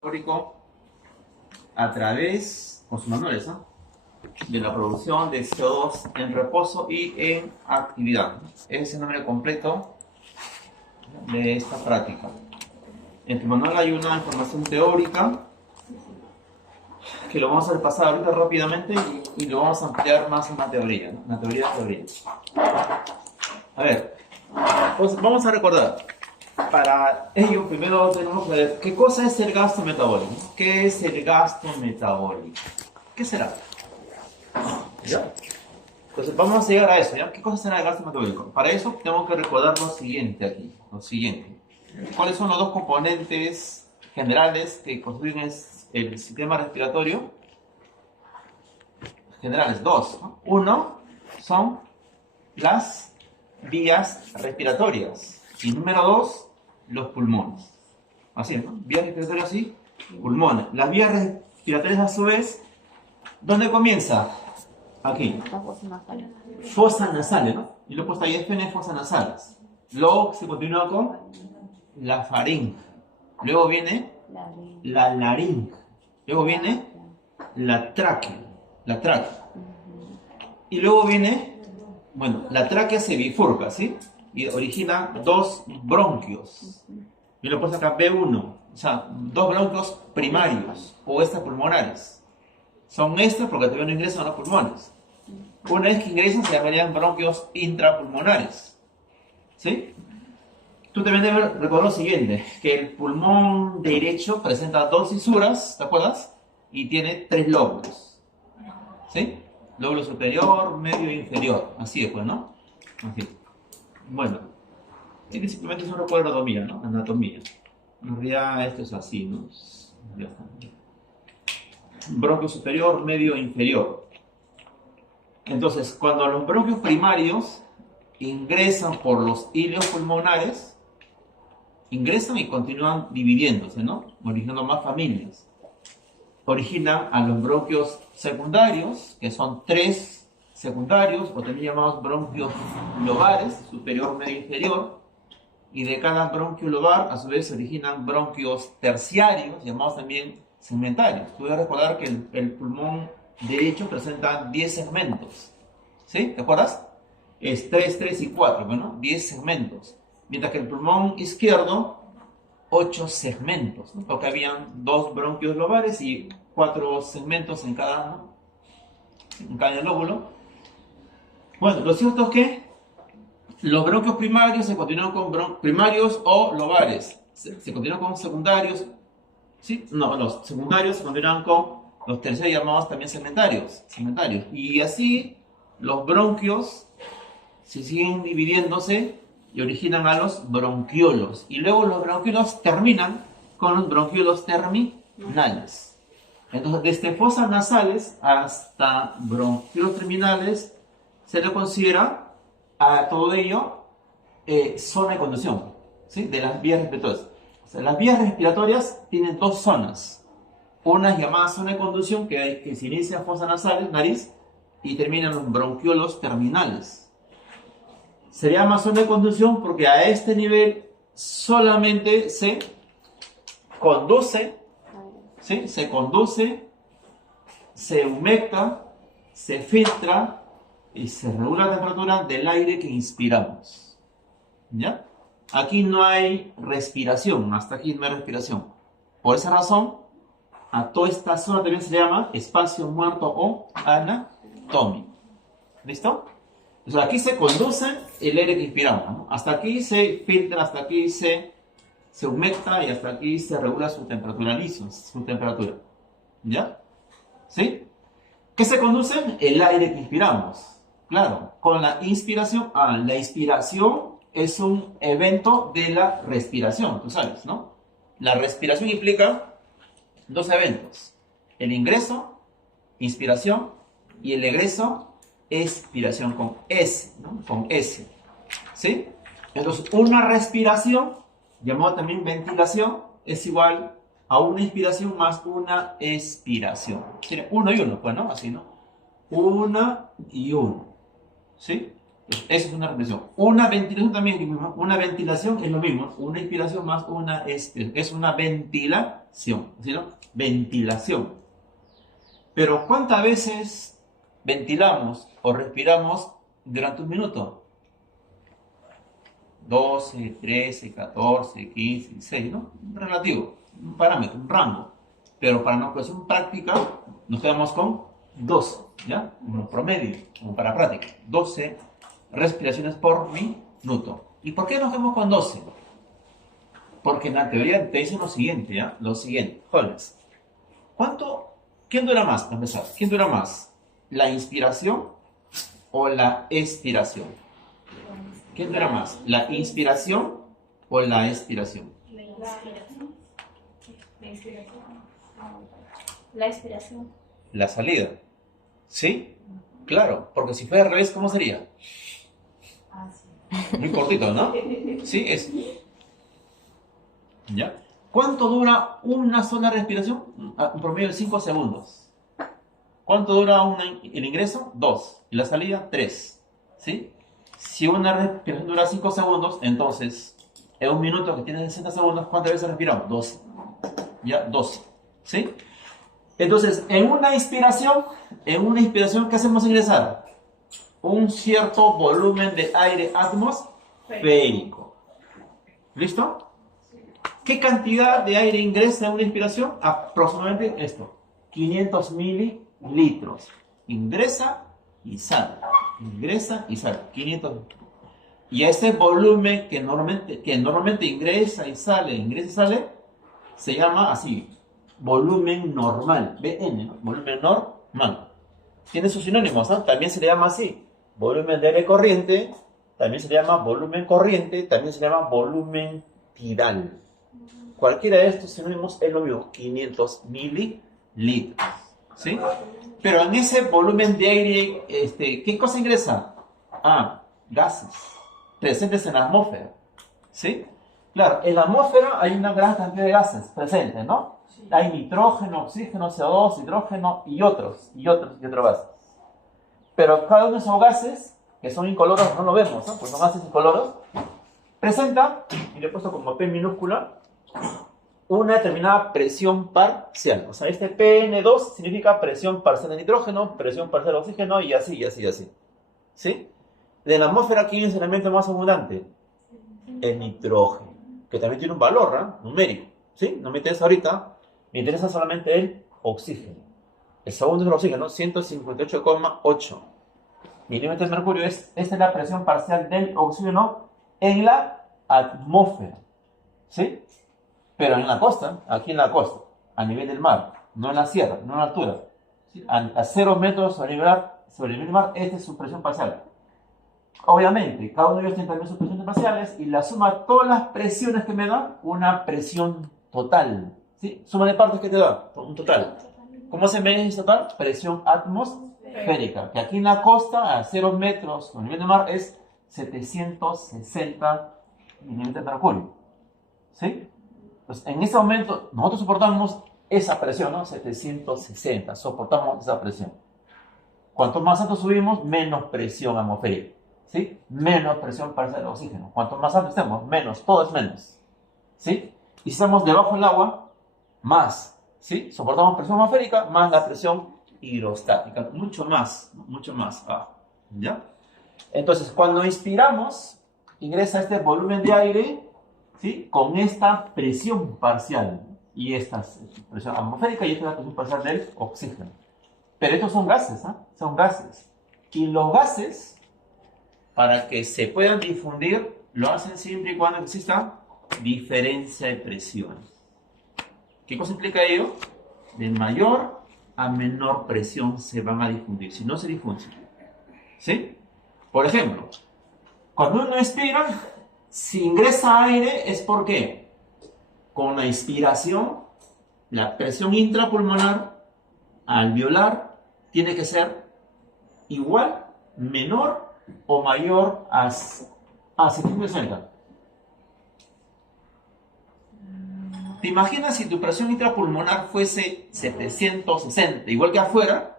Histórico a través, con sus manuales, ¿no?, de la producción de CO2 en reposo y en actividad. Ese es el nombre completo de esta práctica. En tu manual hay una información teórica que lo vamos a repasar ahorita rápidamente y lo vamos a ampliar más en la teoría, ¿no? La teoría de teoría. A ver, pues vamos a recordar. Para ello, primero tenemos que ver qué cosa es el gasto metabólico. ¿Qué es el gasto metabólico? ¿Qué será? ¿Ya? Entonces vamos a llegar a eso, ¿ya? ¿Qué cosa será el gasto metabólico? Para eso tengo que recordar lo siguiente aquí, lo siguiente. ¿Cuáles son los dos componentes generales que constituyen el sistema respiratorio? Generales, dos, ¿no? Uno son las vías respiratorias y número dos, los pulmones. Así, ¿no? Vías respiratorias y pulmones. Las vías respiratorias, a su vez, ¿dónde comienza? Aquí. Fosas nasales, ¿no? Y lo he puesto ahí, FN, fosas nasales. Luego se continúa con la faringe. Luego viene la laringe. Luego viene la tráquea. La tráquea. Y luego viene, bueno, la tráquea se bifurca, ¿sí? Y origina dos bronquios. Yo lo he puesto acá B1, o sea, dos bronquios primarios o extrapulmonares. Son extra porque todavía no ingresan a los pulmones. Una vez que ingresan se llamarían bronquios intrapulmonares. ¿Sí? Tú también debes recordar lo siguiente, que el pulmón derecho presenta dos fisuras, ¿te acuerdas? Y tiene tres lóbulos. ¿Sí? Lóbulo superior, medio e inferior. Así es, pues, ¿no? Así. Bueno, simplemente es un recuerdo de anatomía, ¿no? Anatomía. En realidad esto es así, ¿no? Ya está. Bronquio superior, medio e inferior. Entonces, cuando los bronquios primarios ingresan por los hilios pulmonares, ingresan y continúan dividiéndose, ¿no? Originando más familias. Originan a los bronquios secundarios, que son tres secundarios, o también llamados bronquios lobares, superior, medio, inferior. Y de cada bronquio lobar, a su vez, se originan bronquios terciarios, llamados también segmentarios. Tú debes recordar que el pulmón derecho presenta 10 segmentos. ¿Sí? ¿Te acuerdas? Es 3, 3 y 4, bueno, 10 segmentos. Mientras que el pulmón izquierdo, 8 segmentos, ¿no? Porque habían 2 bronquios lobares y 4 segmentos en cada lóbulo. Bueno, lo cierto es que los bronquios primarios se continúan con primarios o lobares. Se continúan con secundarios. ¿Sí? No, los secundarios se continúan con los terciarios llamados también segmentarios. Y así los bronquios se siguen dividiéndose y originan a los bronquiolos. Y luego los bronquiolos terminan con los bronquiolos terminales. Entonces, desde fosas nasales hasta bronquiolos terminales se le considera a todo ello zona de conducción, ¿sí?, de las vías respiratorias. O sea, las vías respiratorias tienen dos zonas. Una es llamada zona de conducción, que se inicia en fosas nasales, nariz, y termina en bronquiolos terminales. Se llama zona de conducción porque a este nivel solamente se conduce, ¿sí?, se conduce, se humecta, se filtra y se regula la temperatura del aire que inspiramos. ¿Ya? Aquí no hay respiración, hasta aquí no hay respiración. Por esa razón, a toda esta zona también se llama espacio muerto o anatómico. ¿Listo? Entonces aquí se conduce el aire que inspiramos, ¿no? Hasta aquí se filtra, hasta aquí se humecta y hasta aquí se regula su temperatura, su temperatura. ¿Ya? ¿Sí? ¿Qué se conduce? El aire que inspiramos. Claro, con la inspiración. La inspiración es un evento de la respiración, tú sabes, ¿no? La respiración implica dos eventos: el ingreso, inspiración, y el egreso, expiración, con S, ¿no? Con S. ¿Sí? Entonces, una respiración, llamada también ventilación, es igual a una inspiración más una expiración. Sería uno y uno, pues, ¿no? Así, ¿no? Una y uno. ¿Sí? Eso es una respiración. Una ventilación también es lo mismo. Una ventilación es lo mismo. Una inspiración más una expiración. Es una ventilación. ¿Sí, no? Ventilación. Pero ¿cuántas veces ventilamos o respiramos durante un minuto? 12, 13, 14, 15, 16, ¿no? Un relativo, un parámetro, un rango. Pero para una cuestión práctica nos quedamos con 12, ¿ya? Un promedio, como para práctica. 12 respiraciones por minuto. ¿Y por qué nos quedamos con 12? Porque en la teoría te dicen lo siguiente, ¿ya? Lo siguiente, jóvenes. ¿Quién dura más, para empezar? ¿Quién dura más? ¿La inspiración o la expiración? ¿Quién dura más? ¿La inspiración o la expiración? La inspiración. La inspiración. La expiración. La salida. ¿Sí? Claro, porque si fuera al revés, ¿cómo sería? Muy cortito, ¿no? Sí, es. ¿Ya? ¿Cuánto dura una sola respiración? Un promedio de 5 segundos. ¿Cuánto dura el ingreso? 2. Y la salida, 3. ¿Sí? Si una respiración dura 5 segundos, entonces, en un minuto que tiene 60 segundos, ¿cuántas veces respiramos? 12. ¿Ya? 12. ¿Sí? Entonces, en una inspiración, ¿qué hacemos ingresar? Un cierto volumen de aire atmosférico. ¿Listo? ¿Qué cantidad de aire ingresa en una inspiración? Aproximadamente esto, 500 mililitros. Ingresa y sale. Ingresa y sale. 500. Y ese volumen que normalmente ingresa y sale, se llama así, volumen normal, VN, ¿no? Volumen normal. Tiene sus sinónimos, ¿no? También se le llama así, volumen de aire corriente, también se le llama volumen corriente, también se le llama volumen tidal. Cualquiera de estos sinónimos es lo mismo, 500 mililitros, ¿sí? Pero en ese volumen de aire, ¿qué cosa ingresa? Gases presentes en la atmósfera, ¿sí? Claro, en la atmósfera hay una gran cantidad de gases presentes, ¿no? Hay nitrógeno, oxígeno, CO2, hidrógeno y otros gases. Pero cada uno de esos gases, que son incoloros, no lo vemos, ¿no? Pues son gases incoloros, presenta, y le he puesto como P minúscula, una determinada presión parcial. O sea, este PN2 significa presión parcial de nitrógeno, presión parcial de oxígeno y así. ¿Sí? De la atmósfera, ¿quién es el elemento más abundante? El nitrógeno, que también tiene un valor numérico. ¿Sí? No me interesa ahorita, me interesa solamente el oxígeno. El segundo es el oxígeno, 158,8 milímetros de mercurio. Esta es la presión parcial del oxígeno en la atmósfera. ¿Sí? Pero en la costa, aquí en la costa, a nivel del mar, no en la sierra, no en la altura, ¿sí? A 0 metros sobre el nivel del mar, esta es su presión parcial. Obviamente, cada uno de ellos tiene también sus presiones parciales y la suma de todas las presiones que me da, una presión total. ¿Sí? Suma de partes que te da, un total. ¿Cómo se mide ese total? Presión atmosférica, que aquí en la costa, a 0 metros sobre el nivel del mar, es 760 milímetros de mercurio. ¿Sí? Pues en ese momento nosotros soportamos esa presión, ¿no? 760, soportamos esa presión. Cuanto más alto subimos, menos presión atmosférica, ¿sí? Menos presión parcial de oxígeno. Cuanto más alto estemos, menos, todo es menos, ¿sí? Y si estamos debajo del agua, más, ¿sí? Soportamos presión atmosférica más la presión hidrostática, mucho más bajo, ¿ya? Entonces, cuando inspiramos, ingresa este volumen de aire, ¿sí? Con esta presión parcial, y esta presión atmosférica, y esta es la presión parcial del oxígeno. Pero estos son gases, son gases. Y los gases, para que se puedan difundir, lo hacen siempre y cuando exista diferencia de presiones. ¿Qué cosa implica ello? De mayor a menor presión se van a difundir, si no se difunden. ¿Sí? Por ejemplo, cuando uno expira, si ingresa aire es porque con la inspiración, la presión intrapulmonar alveolar tiene que ser igual, menor o mayor a 760. ¿Te imaginas si tu presión intrapulmonar fuese 760, igual que afuera?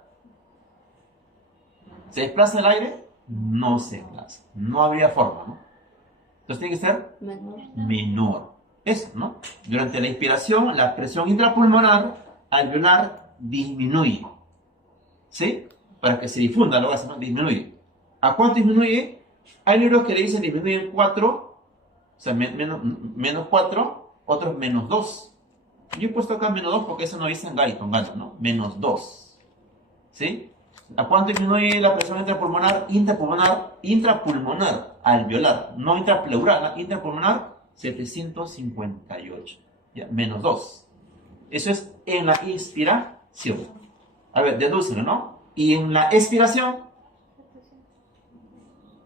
¿Se desplaza el aire? no se enlaza. No habría forma, ¿no? Entonces tiene que ser menor. Eso, ¿no? Durante la inspiración, la presión intrapulmonar alveolar disminuye. ¿Sí? Para que se difunda lo que hace, ¿no? Disminuye. ¿A cuánto disminuye? Hay libros que le dicen disminuye en 4, o sea, menos 4, otros menos 2. Yo he puesto acá menos 2 porque eso no dice en Guyton, ¿no? Menos 2. ¿Sí? ¿A cuánto disminuye la presión intrapulmonar? Intrapulmonar alveolar, no intrapleural, ¿no? Intrapulmonar 758. Ya, menos 2. Eso es en la inspiración. A ver, dedúcelo, ¿no? Y en la expiración,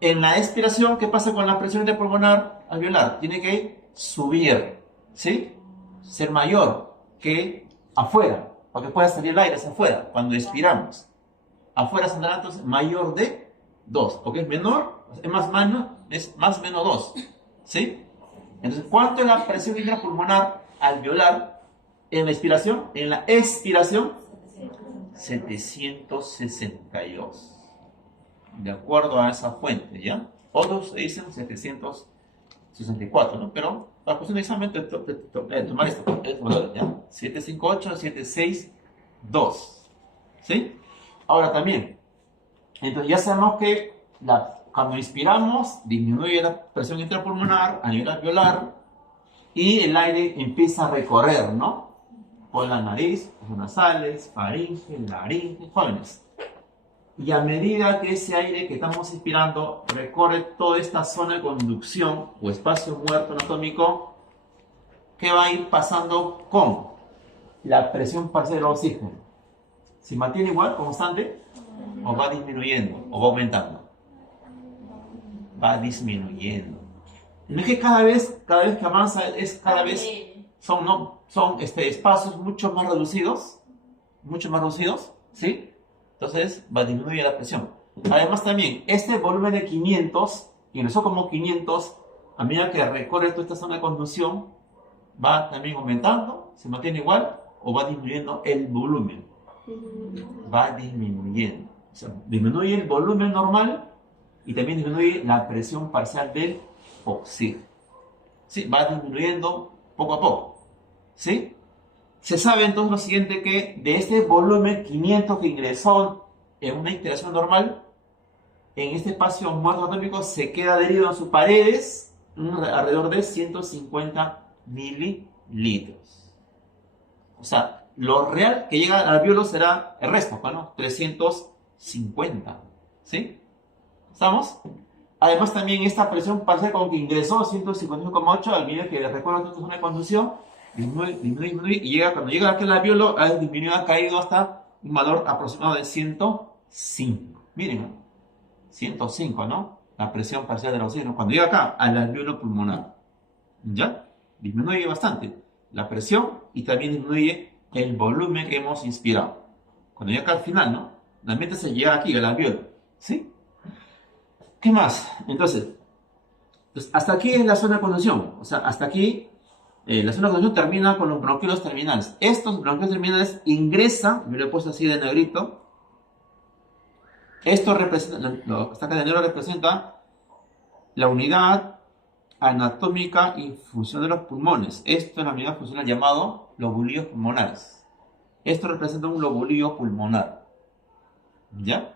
¿qué pasa con la presión intrapulmonar alveolar? Tiene que subir, ¿sí? Ser mayor que afuera, para que pueda salir el aire hacia afuera cuando expiramos. Afuera saldrá entonces mayor de 2, porque es menor, es más menos 2, ¿sí? Entonces, ¿cuánto es la presión intrapulmonar alveolar en la expiración? En la expiración, 762. De acuerdo a esa fuente, ¿ya? Otros dicen 764, ¿no? Pero la cuestión de examen es tomar estos valores, ¿ya? 758, 762, ¿sí? Ahora también, entonces ya sabemos que cuando inspiramos disminuye la presión intrapulmonar a nivel alveolar y el aire empieza a recorrer, ¿no? Por la nariz, fosas nasales, faringe, laringe, jóvenes. Y a medida que ese aire que estamos inspirando recorre toda esta zona de conducción o espacio muerto anatómico, ¿qué va a ir pasando con la presión parcial del oxígeno? ¿Se mantiene igual, constante? ¿O va disminuyendo? ¿O va aumentando? Va disminuyendo. No es que cada vez que avanza son espacios mucho más reducidos, ¿sí? Entonces va a disminuir la presión. Además también, este volumen de 500, ingresó como 500, a medida que recorre toda esta zona de conducción, va también aumentando, se mantiene igual, o va disminuyendo el volumen. Va disminuyendo. O sea, disminuye el volumen normal y también disminuye la presión parcial del oxígeno. ¿Sí? Va disminuyendo poco a poco. ¿Sí? Se sabe entonces lo siguiente, que de este volumen 500 que ingresó en una inspiración normal, en este espacio muerto atómico se queda adherido en sus paredes alrededor de 150 mililitros. O sea, lo real que llega al alveolo será el resto, ¿no? 350. ¿Sí? ¿Estamos? Además también esta presión parcial con que ingresó 151,8, al medida que les recuerdo que esto es una conducción, disminuye, y cuando llega aquí al alveolo, ha disminuido, ha caído hasta un valor aproximado de 105. Miren, ¿no? 105, ¿no? La presión parcial del oxígeno. Cuando llega acá, al alveolo pulmonar, ¿ya? Disminuye bastante la presión y también disminuye el volumen que hemos inspirado. Cuando llega acá al final, ¿no? La meta se llega aquí, al alveolo, ¿sí? ¿Qué más? Entonces, hasta aquí es la zona de conducción. O sea, hasta aquí la zona de conducción termina con los bronquiolos terminales. Estos bronquiolos terminales ingresan, me lo he puesto así de negrito. Esto representa, lo que está acá de negro representa la unidad anatómica y función de los pulmones. Esto es la unidad funcional llamado lobulillos pulmonares. Esto representa un lobulillo pulmonar. ¿Ya?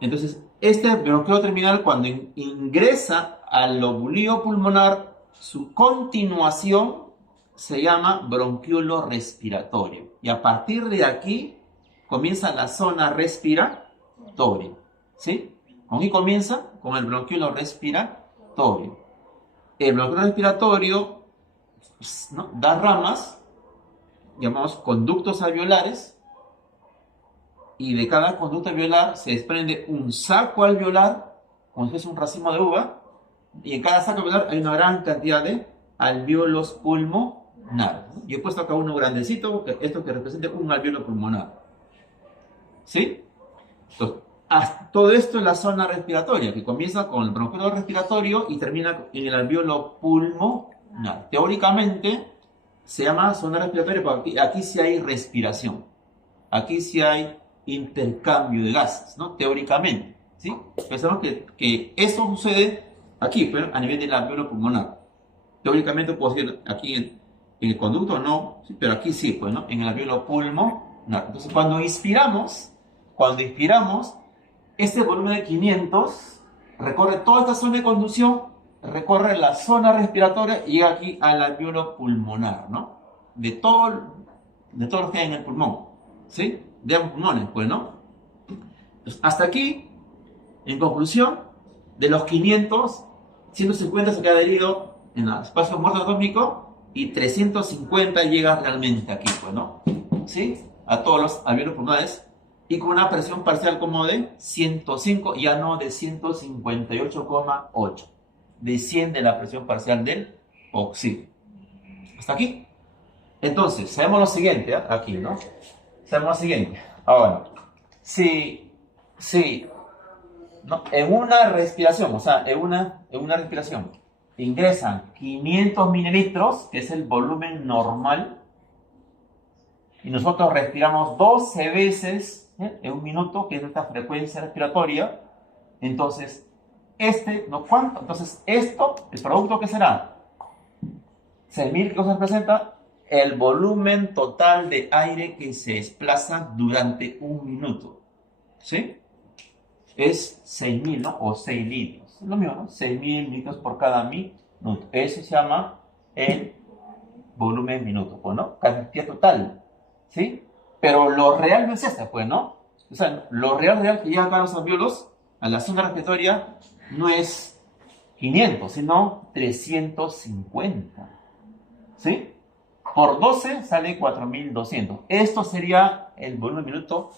Entonces, este bronquiolo terminal, cuando ingresa al lobulillo pulmonar, su continuación se llama bronquiolo respiratorio. Y a partir de aquí comienza la zona respiratoria. ¿Sí? ¿Con qué comienza? Con el bronquiolo respiratorio. El bronquiolo respiratorio, ¿no?, da ramas, llamamos conductos alveolares, y de cada conducto alveolar se desprende un saco alveolar, como si fuese un racimo de uva, y en cada saco alveolar hay una gran cantidad de alvéolos pulmonares. Yo he puesto acá uno grandecito, esto que representa un alvéolo pulmonar. ¿Sí? Entonces, todo esto es la zona respiratoria, que comienza con el bronquiolo respiratorio y termina en el alvéolo pulmonar. Teóricamente se llama zona respiratoria porque aquí sí hay respiración. Aquí sí hay intercambio de gases, ¿no? Teóricamente, ¿sí? Pensamos que eso sucede aquí, pero a nivel del alveolo pulmonar. Teóricamente puedo decir aquí en el conducto no, sí, pero aquí sí, pues, ¿no? En el alveolo pulmonar. Entonces, cuando inspiramos, este volumen de 500 recorre toda esta zona de conducción, recorre la zona respiratoria y llega aquí al alveolo pulmonar, ¿no? De todo lo que hay en el pulmón, ¿sí? De ambos pulmones, pues, ¿no? Entonces, hasta aquí, en conclusión, de los 500, 150 se queda adherido en el espacio muerto atómico y 350 llega realmente aquí, pues, ¿no? ¿Sí? A todos los alveolos pulmonares y con una presión parcial como de 105, ya no de 158,8, de 100 de la presión parcial del oxígeno. ¿Hasta aquí? Entonces, sabemos lo siguiente, ¿eh? Aquí, ¿no? Sabemos lo siguiente. Ahora, si ¿no? En una respiración, o sea, en una respiración, ingresan 500 mililitros, que es el volumen normal, y nosotros respiramos 12 veces en un minuto, que es nuestra frecuencia respiratoria. Entonces, ¿no? ¿Cuánto? Entonces, esto, el producto que será 6.000, ¿qué cosa representa? El volumen total de aire que se desplaza durante un minuto. ¿Sí? Es 6.000, ¿no? O 6 litros. Es lo mismo, ¿no? 6.000 litros por cada minuto. Eso se llama el volumen minuto, pues, ¿no? Cantidad total, ¿sí? Pero lo real no es este, pues, ¿no? O sea, lo real que llega acá a los alveolos, a la zona respiratoria, no es 500, sino 350, ¿sí? Por 12 sale 4.200. Esto sería el volumen minuto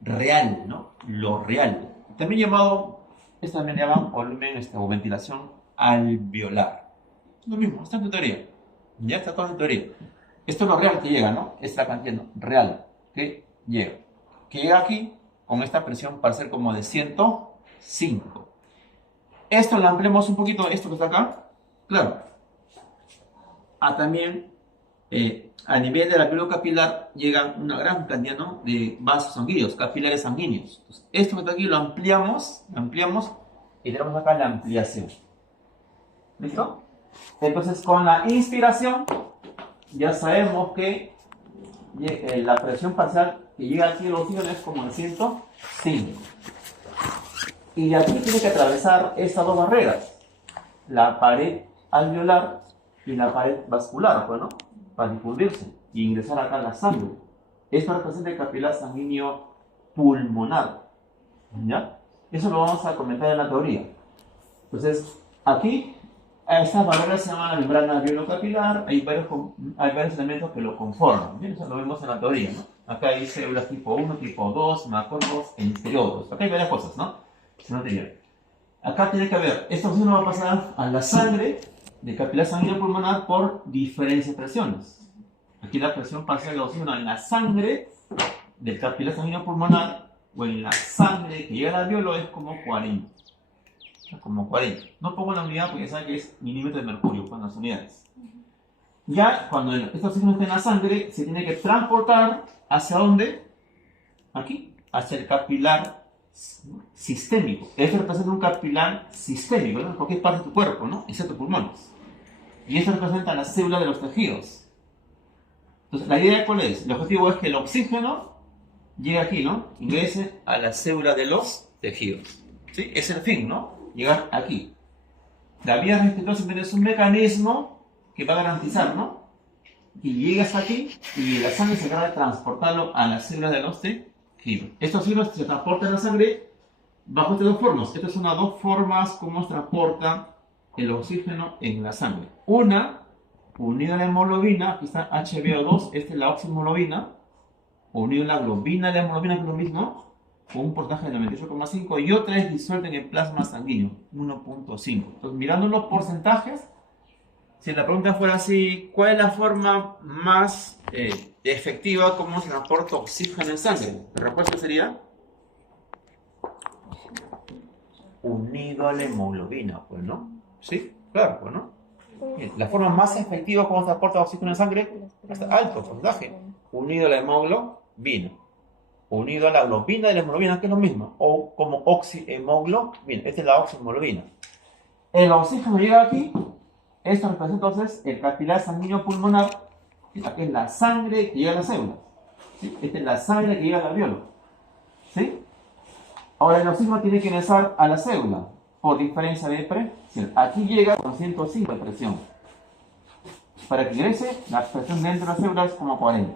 real, ¿no? Lo real. También llamado, esto también le llaman volumen o ventilación alveolar. Lo mismo, está en tu teoría. Ya está todo en tu teoría. Esto es lo real que llega, ¿no? Es la cantidad real que llega. Que llega aquí con esta presión parcial como de 105. Esto lo ampliamos un poquito, esto que está acá. Claro. También a nivel del alveolo capilar llega una gran cantidad, ¿no? De vasos sanguíneos, capilares sanguíneos. Entonces, esto que está aquí lo ampliamos y tenemos acá la ampliación. ¿Listo? Entonces, con la inspiración ya sabemos que la presión parcial que llega aquí al oxígeno es como de 105. Y aquí tiene que atravesar estas dos barreras, la pared alveolar y la pared vascular, pues, ¿no? Para difundirse e ingresar acá a la sangre. Esto representa el capilar sanguíneo pulmonar, ¿ya? Eso lo vamos a comentar en la teoría. Entonces, aquí, a estas barreras se llama la membrana alveolo-capilar, hay varios elementos que lo conforman, ¿bien? Eso lo vemos en la teoría, ¿no? Acá hay células tipo 1, tipo 2, macrófagos, entre otros. Acá hay varias cosas, ¿no? Acá tiene que haber, esto no va a pasar a la sangre del capilar sanguíneo pulmonar por diferentes presiones. Aquí la presión parcial de oxígeno en la sangre del capilar sanguíneo pulmonar o en la sangre que llega al alveolo es como 40. Como 40. No pongo la unidad porque saben que es milímetros de mercurio con las unidades. Ya cuando este oxígeno está en la sangre, se tiene que transportar ¿hacia dónde? Aquí, hacia el capilar sistémico. Esto representa un capilar sistémico, ¿no? En cualquier parte de tu cuerpo, ¿no? Excepto pulmones. Y esto representa las células de los tejidos. Entonces, la idea cuál es? El objetivo es que el oxígeno llegue aquí, ¿no? Ingrese a la célula de los tejidos. ¿Sí? Es el fin, ¿no? Llegar aquí. La vía respiratoria es un mecanismo que va a garantizar, ¿no? Que llegue hasta aquí y la sangre se encarga de transportarlo a las células de los tejidos. Estos células se transportan en la sangre bajo estas dos formas. Estas son las dos formas como se transporta el oxígeno en la sangre. Una, unida a la hemoglobina, aquí está HbO2, esta es la oximoglobina, unido a la globina de la hemoglobina, que es lo mismo, con un porcentaje de 98,5, y otra es disuelta en el plasma sanguíneo, 1,5. Entonces, mirando los porcentajes, si la pregunta fuera así, ¿cuál es la forma más efectiva como se transporta oxígeno en sangre? La respuesta sería unido a la hemoglobina, pues, ¿no? Sí, claro, pues, ¿no? Bien, la forma más efectiva como se transporta oxígeno en sangre, hasta alto porcentaje, unido a la hemoglobina. unido a la globina y la hemoglobina, que es lo mismo, o como oxihemoglobina. Esta es la oxihemoglobina. El oxígeno llega aquí, esto representa entonces el capilar sanguíneo pulmonar, que es la sangre que llega a la célula. ¿Sí? Esta es la sangre que llega al alveolo. ¿Sí? Ahora el oxígeno tiene que ingresar a la célula por diferencia de presión. Aquí llega con 105 de presión. Para que ingrese, la presión dentro de la célula es como 40.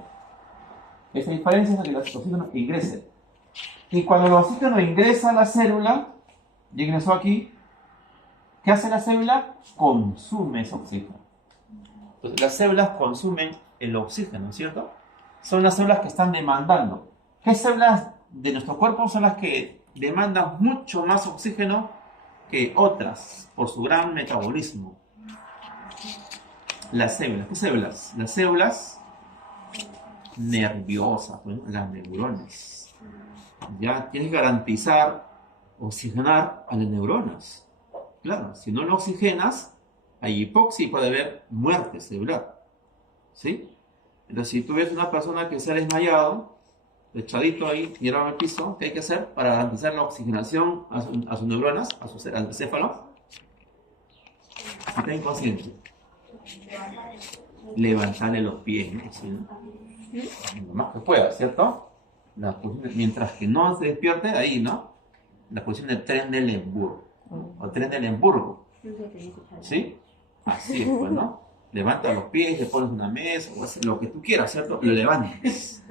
Esa diferencia es la que el oxígeno ingrese. Y cuando el oxígeno ingresa a la célula, ya ingresó aquí, ¿qué hace la célula? Consume ese oxígeno. Entonces, las células consumen el oxígeno, ¿cierto? Son las células que están demandando. ¿Qué células de nuestro cuerpo son las que demandan mucho más oxígeno que otras por su gran metabolismo? Las células. ¿Qué células? Las células nerviosas, ¿no? Las neuronas. Ya tienes que garantizar oxigenar a las neuronas. Claro, si no lo oxigenas, hay hipoxia y puede haber muerte celular. ¿Sí? Entonces, si tú ves una persona que se ha desmayado, echadito ahí, tirado al piso, ¿qué hay que hacer para garantizar la oxigenación a sus neuronas, al encéfalo? Si está inconsciente, levantarle los pies, ¿no? Así, ¿no? Lo más que pueda, ¿cierto? Mientras que no se despierte, ahí, ¿no? La posición del tren del Lemburgo, o tren del Lemburgo, ¿sí? Así es, pues, ¿no? Levanta los pies, le pones una mesa, o haces lo que tú quieras, ¿cierto? Lo levantas.